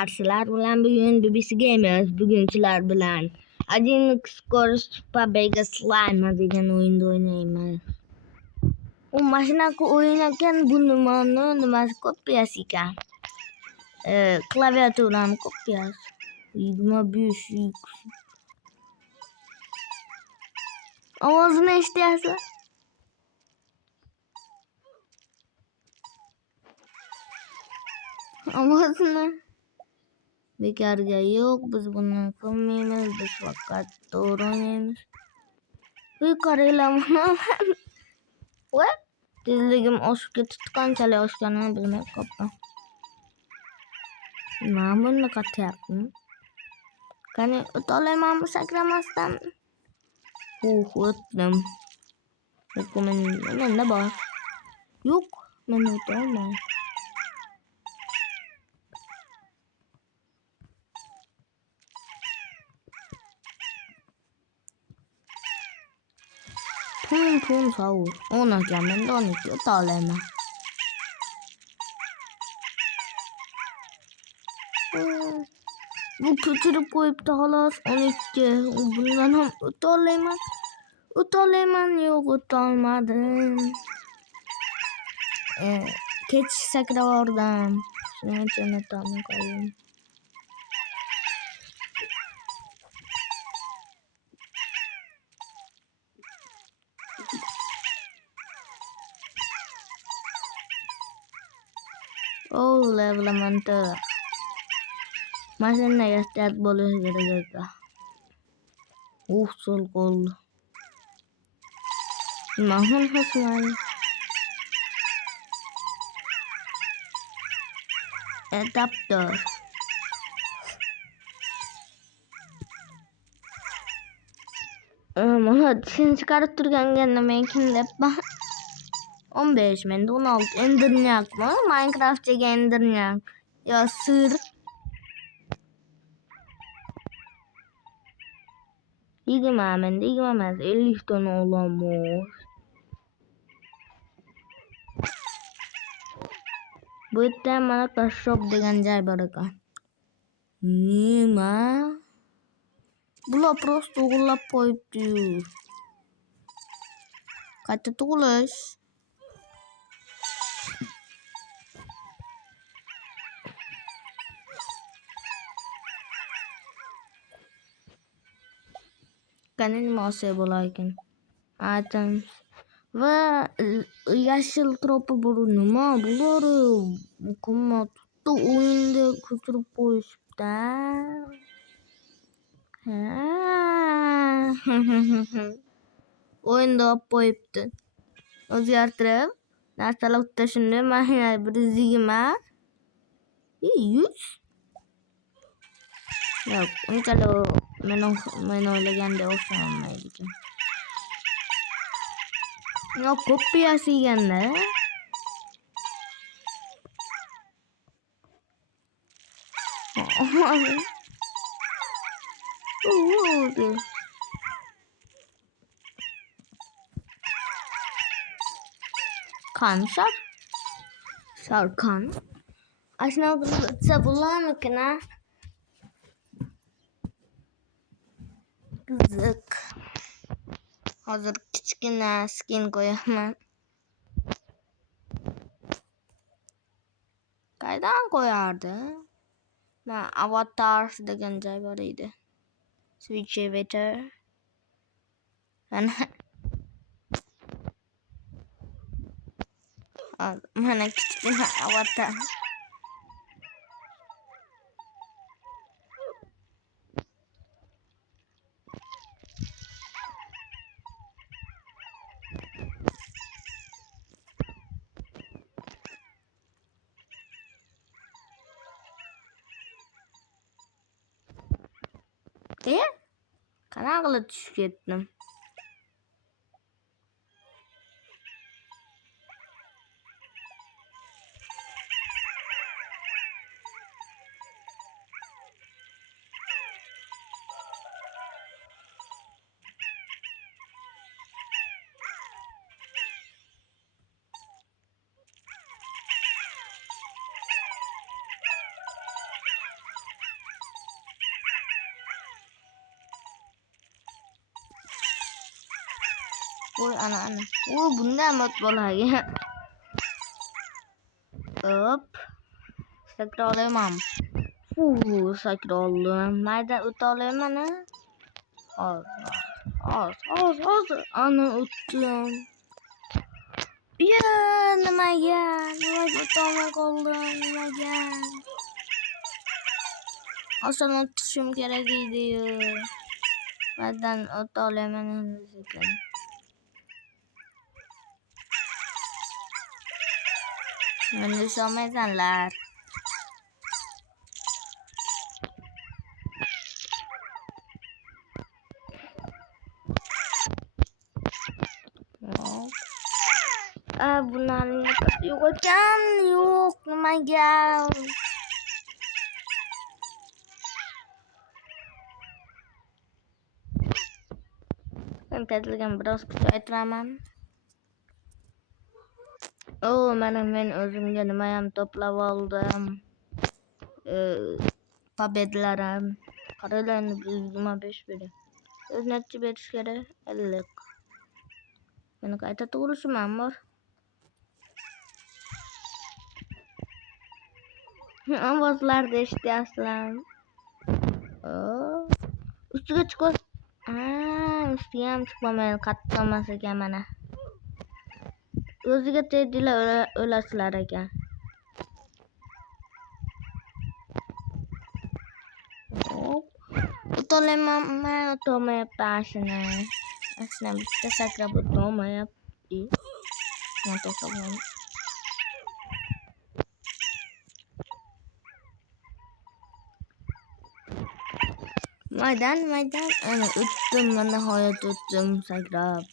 Merhabalar, sizler bilen bugün BBC Gamers. Bugün sizler bilen Acınlık Skor Super Mega Slime degan oyunda oynayman. U mashinaga o'ynayotgan bu nimasi kopyasi ekan. Klaviaturani kopyasi. 25 yuz. Ovozini eshityapsiz? Ovozini bekarga yo'q, biz buni qilmaymiz, biz faqat to'g'ri o'ynaymiz. Qaranglar, voy, tezligim oshib ketdi, qanchalik oshganini bilmay qoldim. Nima buni qilyapman? Qani o'tolaymanmi sakramasdan? O'tdim. Menda bor. Yo'q, men o'tolmayman. Pum sovuq. Ona ekan, men de o'tolayman. Bu ko'chirib qo'yibdi xolos 12. Bundan ham o'tolayman. Yo'q, o'tolmadim. Kech sakravordim. Shuning uchun o'tolmay qoldim. Oh, level mantap. Mashina ehtiyot bo'lish kerak ekan. Sol qo'l. Mahmud Hassan. Adapter. Mana sen chiqarib turganga nima ekan debman. 15 menda 16 endirnyakmi? Minecraft'ga endirnyak. Yo sir. 20 menda 20 emas, 50 tane olamiz. Bu yerda mana kashob degan joy bor ekan. Nima? Bular prosta o'g'irlab qo'yibdi. Qayta tug'ilish. Qani nima olsa bo'lar ekan? Items va yashil tropi bor. Nima bular? Qimmatli o'yinda ko'chirib qo'yishibdi. O'yinda olib qo'yibdi. O'zgartirib narsalar bitta shunday mashina 120 100. Yo'q, unchalik men o'ylagandek o'xshamaydi ekan. Yo'q, kopyasi eganda. Kan Şarkan. Aslında bu bulamıyorum ha. Kızık. Hazır kichkina skin koyaman. Qaydan qo'yardi? Ma avatar degan joy bor edi. Switch avatar. Mana kichkina avatar. Qanaqa qilib tushib ketdim? Oy ana. Bunda mod bo'ladi. Hop. Sakra olaman. Sakra oldim. Mayda o'ta olaman. Hozir. Ana o'tdim. Nimaga o'tolmay qoldim, nimaga? Aslında o'tishim kerak edi-yu. Maydan o'ta olaman ekan. Meni ishonmaysanlar. Bunların yok ekan, yo'q, nimaga? Ben tezligim biroz kuchaytiraman. Men o'zimga nimayam to'plab oldim. Pobedalarim. Qaralarni 25 berdi. O'z natija berish kerak 50. Meni qayta to'g'rishim bor. Ovozlarda eshityapsizlar. Ustiga chiqib. Ustiga ham chiqmamaydi, qattiq emas ekan mana. O'ziga tegdilar o'lasizlar ekan. O'tolmayapman shuni. Aslında bitta sakrab o'tolmayapti. To'xtadim. Maydan. Ana o'tdim, nihoyat o'tdim sakrab.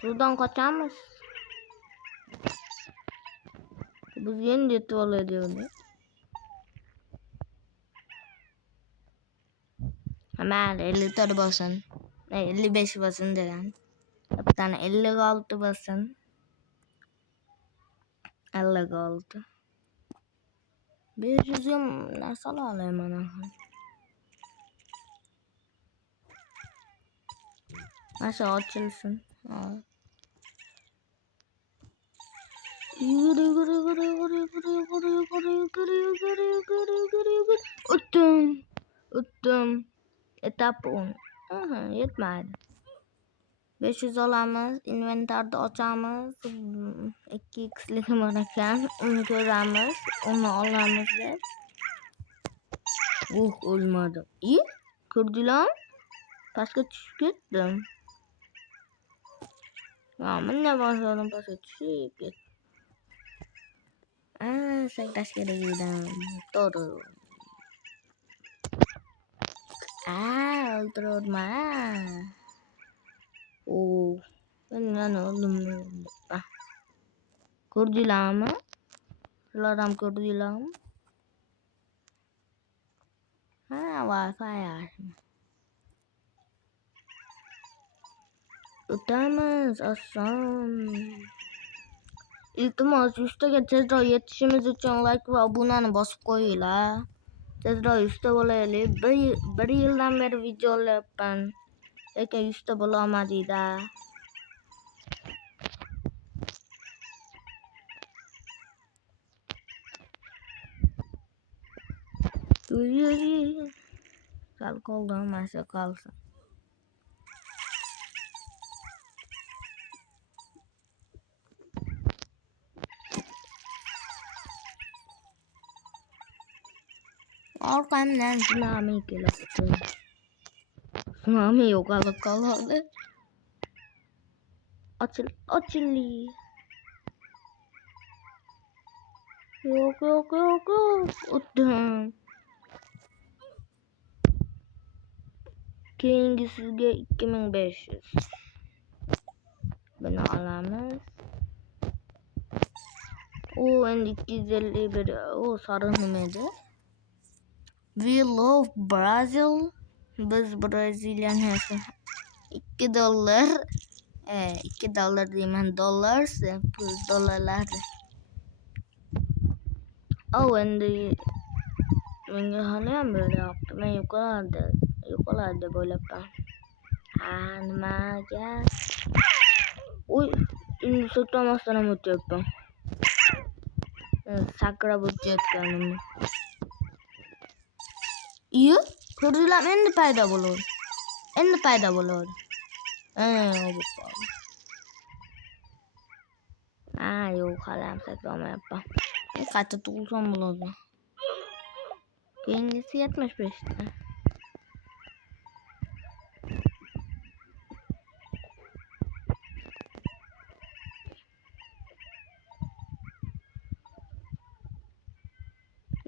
Suvdan qochamiz. Biz endi yetib oladiyordu. Hemen 54 basın. 55 basın dedim. Bir tane 56 basın. 56. 500 nasıl alayım ana? Nasıl açılsın? Uttum. Etap 10. Yetmedi. 500 alamız. Inventarda açamız. 2x'lik var ekan. Onu göremiz. Onu alamız deb. Olmadı. İyi. Kurdular. Pastga tushib ketdim. Mana boshladim, pastga tushib ketdim. Sakrash kerak edi. To'g'ri. O'ldirma. Ben öldüm. Ko'rdilarmi? Ular ham ko'rdilarmi? Wi-Fi. O'tamiz oson. İltimos 100taga tezroq yetishimiz uchun like va abunani bosib qo'yinglar. Tezroq 100ta bo'laylik. Bir yildan beri video olyapman. Lekin 100ta bo'lolmadik-da. Sal qoldim, masa qolsin. Arkamdan tsunami kelyapti. Tsunami yo'qolib qoldi. Ochili. Yo'q. O'tdim. Keyingisiga 2500. Buni olamiz. Endi 251. Sariq nima edi? We love Brazil. Biz Braziliani $2. $2 deyman, dollars, pul dollarlar. Endi menga haliyam böyle yaptı. Men yuqolarda bo'lyapman. Nimaga? Uy, endi sakramasdan ham o'tyapman. Sakrab o'tayotganimni. Iyo, ko'rdinglarmi? Endi paydo bo'ladi. Yo'q, hali ham sakramayapman. Qayta tug'ilsam bo'ladi. Keyingisi 75'te.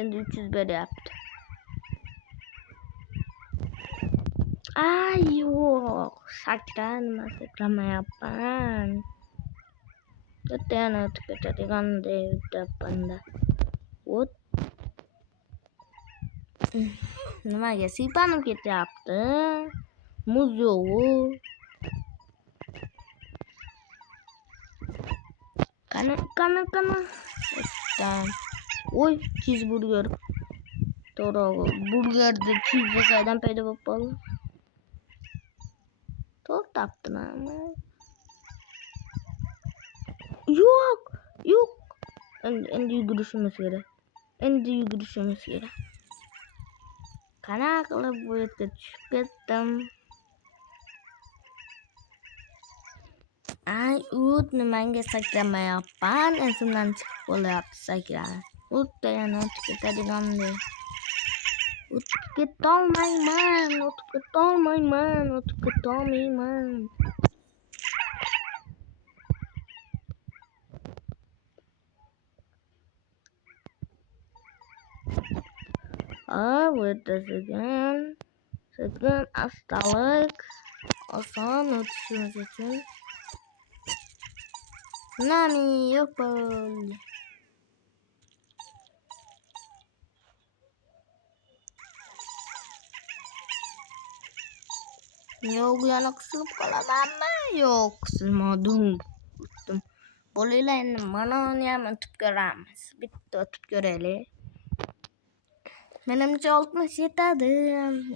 Endi 300 beryapti. Yo'q, sakramayapman. Bitta yana o'tib ketadiganday o'tyapman-da. Nimaga siypanib ketyapti? Muz yo'q-u. Qani. Oy, cheeseburger. To'g'ri, burgerda cheese qaydan paydo bo'lib qoldi? To'g'ri topdimmi? Yo'q. Endi yugurishimiz kerak. Qanaqa qilib bu yerga tushib ketdim? Nimanga sakramayapman? Esimdan chiqib qolyapti sakrash. Yana o'tib ketadiganday. O'tib ketolmayman. Bu yerda sekin astalik oson o'tishimiz uchun tsunami yo'q bo'ldi. Yo'q, yana qisilib qolamanmi? Yo'q, qisilmadim. Bo'linglar, endi mana uni ham o'tib ko'ramiz. Bitta o'tib ko'raylik. Menimcha 60 yetadi.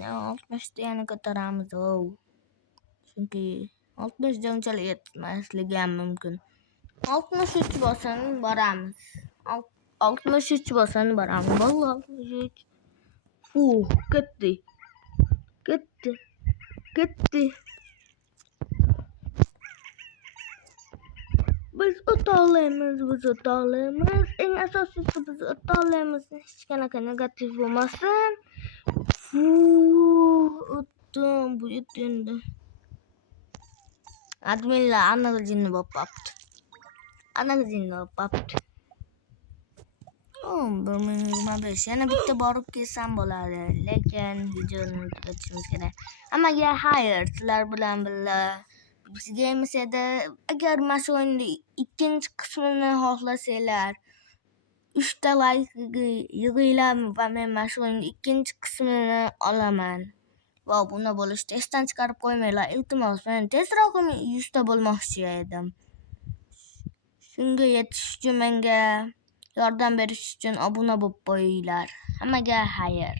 60 yana ko'taramiz. Chunki 60 da unchalik yetmasligi ham mumkin. 63 bo'lsin boramiz. 63 bo'lsin boramiz. Vallahi 63. Ketdi. Biz o'tolaymiz. Eng asosiysi biz o'tolaymiz. Hech qanaqa negativ bo'lmasin. O'tdim. Bu yerda endi adminlar aniq jinni bo'lib qopti. 2025 yana bitta borib kelsam bo'ladi, lekin videoni tugatishimiz kerak. Hammaga xayr, sizlar bilan birga bizga emas edi. Agar mana shu o'yinning ikkinchi qismini xohlasanglar 3 ta like yig'inglar va men mana shu o'yinning ikkinchi qismini olaman. Va buni bo'lishni esdan chiqarib qo'ymanglar. Iltimos, men tezroq 100 ta bo'lmoqchi edim. Shunga yetish uchun menga yordam berish uchun obuna bo'lib qo'yinglar. Hammaga xayr.